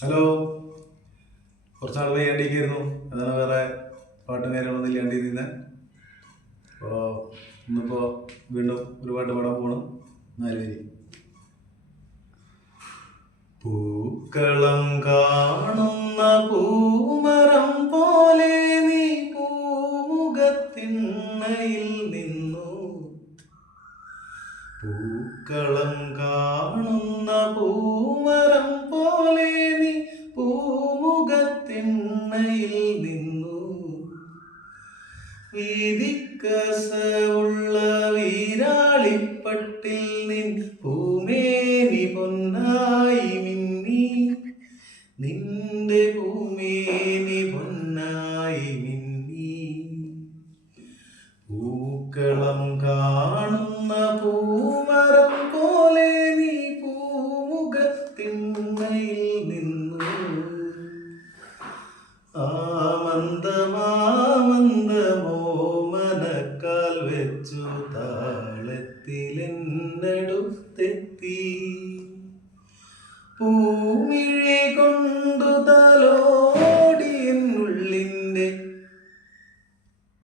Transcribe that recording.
Hello. കുറച്ചാൾ വയ്യാണ്ടിരിക്കുന്നു. അതാണ് വേറെ പാട്ടും കാര്യങ്ങളൊന്നും ഇല്ലാണ്ടിരുന്നത്. അപ്പോൾ ഇന്നിപ്പോൾ വീണ്ടും ഒരു പാട്ട് പാടാൻ പോകണം. 4 വരി. പൂക്കളം കാണുന്ന പൂമരം പോലെ നീ പൂമുഖത്തിണ്ണയിൽ നിന്നു. പൂക്കളം കാണുന്ന പൂമരം പോലെ നീ പൂമുഖത്തിണ്ണയിൽ നിന്നു. വീതിക്കസവുള്ള വീരാളിപ്പട്ടിൽ നിൻ പൂമേനി പൊന്നായി മിന്നി. നിന്റെ പൂമേനി പൊന്നായി മിന്നി. പൂക്കളം കാണുന്ന പൂമരം പോലെ നീ പൂമുഖത്തിണ്ണയിൽ നിന്നു. ആമന്ദമോമനക്കാൽ വെച്ചു താളത്തിലെന്നടുത്തെത്തി. പൂമിഴി